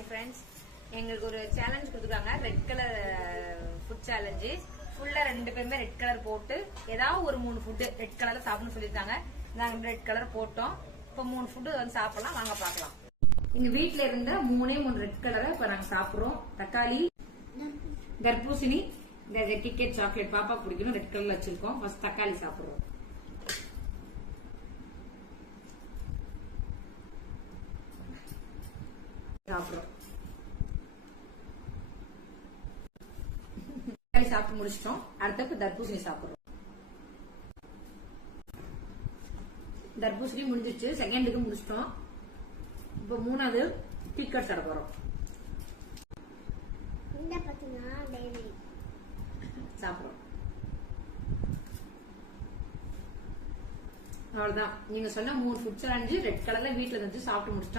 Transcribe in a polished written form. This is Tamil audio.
ஹாய் ஃப்ரெண்ட்ஸ், எங்களுக்கு ஒரு சேலஞ்ச் கொடுத்துருக்காங்க. Red colour food challenge. ஃபுல்லா 2 பேருமே ரெட் கலர் போட்டு ஏதாவது ஒரு 3 ஃபுட்டு ரெட் கலர்ல சாப்பிடணும்னு சொல்லியிருக்காங்க. நாங்க ரெட் கலர் போட்டோம். இப்போ 3 ஃபுட்டு வந்து சாப்பிடலாம், வாங்க பார்க்கலாம். எங்க வீட்டுல இருந்த 3 ரெட் கலரை இப்ப நாங்க சாப்பிடுறோம். தக்காளி, தர்பூசணி, இந்த கிட்கேட் சாக்லேட் பாப்பா பிடிக்கணும், ரெட் கலர்ல வச்சிருக்கோம். ஃபர்ஸ்ட் தக்காளி சாப்பிடுறோம். தக்காளி சாப்பிட்டு முடிச்சிட்டோம். அடுத்தப்ப தர்பூசணி சாப்பிடுறோம். தர்பூசணி முடிஞ்சிச்சு, செகண்டுக்கு முடிச்சிட்டோம். இப்ப 3வது கிட்கேட் சாப்பிட போறோம். சாப்பிடுறோம். அவ்வளவுதான். நீங்க சொன்ன 3 ஃபுட் சேலஞ்சு ரெட் கலர்ல வீட்டுல வந்து சாப்பிட்டு முடிச்சிட்டோம்.